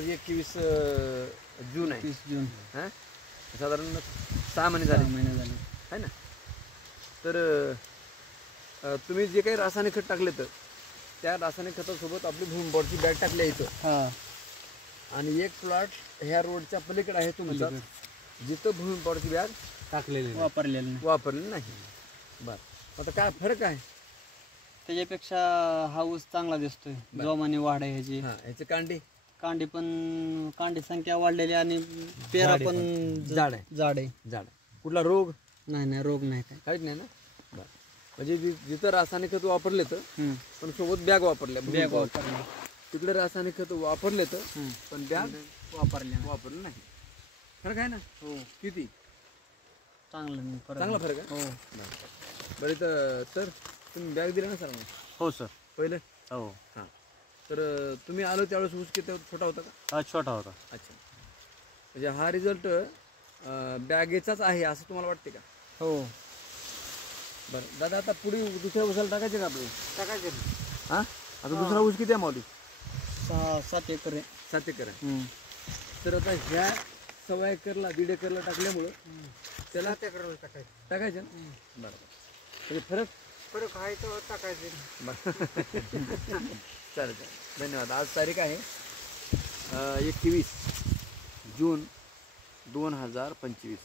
आज 21 जून आहे. 30 जून. हां, साधारण 6 महिने झाले. 6 महिने झाले. आहे ना. तर तुम्ही जे काही रासायनिक खत टाकले तर त्या रासायनिक खतासोबत आपली भूमिबॉडची बॅग टाकली आहे इथं. हां. आणि एक प्लॉट ह्या रोडच्या पलीकडे आहे तुमचा, जिथं भूमिबॉडची बॅग टाकलेली वापरलेली नाही. वापरली नाही. बरं, आता काय फरक आहे? त्याच्यापेक्षा हा ऊस चांगला दिसतोय. जोमाने वाढ आहे ह्याची. हां, ह्याचे कांडी संख्या वाढलेली आणि पेरा पण जाड आहे. जाड आहे. झाड कुठला रोग नाही रोग नाही काय. काहीच नाही ना. बरं, म्हणजे जिथं रासायनिक खत वापरले तर पण सोबत बॅग वापरल्या. बॅग वापरली. तिकडे रासायनिक खत वापरले तर पण बॅग वापरले नाही. फरक आहे ना. हो. किती चांगला फरक आहे. हो. बरं, इथं सर तुम्ही बॅग दिला ना सर मग हो सर. पहिलं? हो. हां, तर तुम्ही आलो त्यावेळेस ऊस किती छोटा होता का? हा छोटा होता. अच्छा, म्हणजे हा रिझल्ट बॅगेचाच आहे असं तुम्हाला वाटते का? हो. बरं दादा, आता पुढे दुसऱ्या ऊसाला टाकायचे का आपल्याला? टाकायचे. हां, आता दुसरा ऊस किती आहे मावली? 7 एकर आहे. 7 एकर आहे. तर आता ह्या 1.25 एकरला 1.5 एकरला टाकल्यामुळं त्याला टाकायचं ना. बरं, म्हणजे फरक आहे तर टाकायचे. चालेल. धन्यवाद. आज तारीख आहे 21 जून 2025.